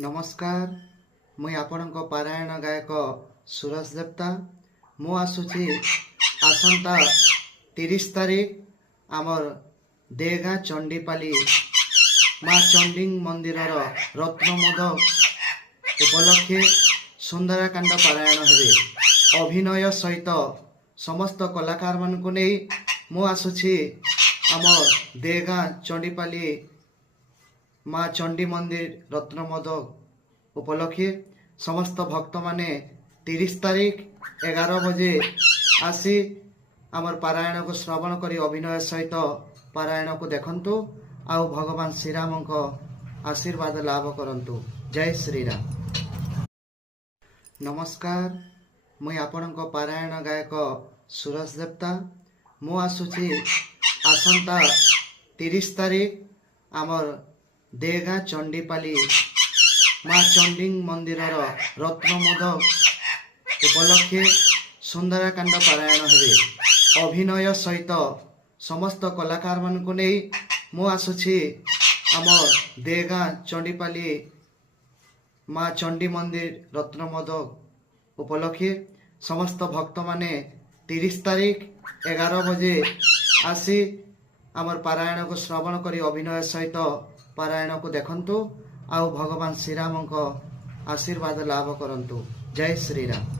नमस्कार मुई आपणक पारायण गायक सुरज देवता मु आसुची आसंता 30 तारीख आमर देगाँ चंडीपाली माँ चंडी मंदिर रत्नमोद उपलक्षे सुंदरकांड पारायण हेबे अभिनय सहित समस्त कलाकार मान को नहीं मु आसुची आमर देगाँ चंडीपाली माँ चंडी मंदिर रत्नमोद उपलक्षे समस्त भक्त माने 30 तारीख 11 बजे आसी आमर पारायण को श्रवण करी अभिनय सहित पारायण को देखंतु आउ भगवान श्रीराम को आशीर्वाद लाभ करंतु। जय श्रीराम। नमस्कार मुई आपणक पारायण गायक सुरज देवता मु आसुची आसंता 30 तारीख आमर देगाँ चंडीपाली माँ चंडी मंदिर रत्नमोद उपलक्षे सुंदरकांड पारायण हेबे अभिनय सहित समस्त कलाकार मान को नहीं मु आसुची आमर देगाँ चंडीपाली माँ चंडी मंदिर रत्नमोद उपलक्षे समस्त भक्त माने 30 तारीख 11 बजे आसी आमर पारायण को श्रवण करी अभिनय सहित पारायण को देखंतु आउ भगवान श्रीराम को आशीर्वाद लाभ करंतु। जय श्रीराम।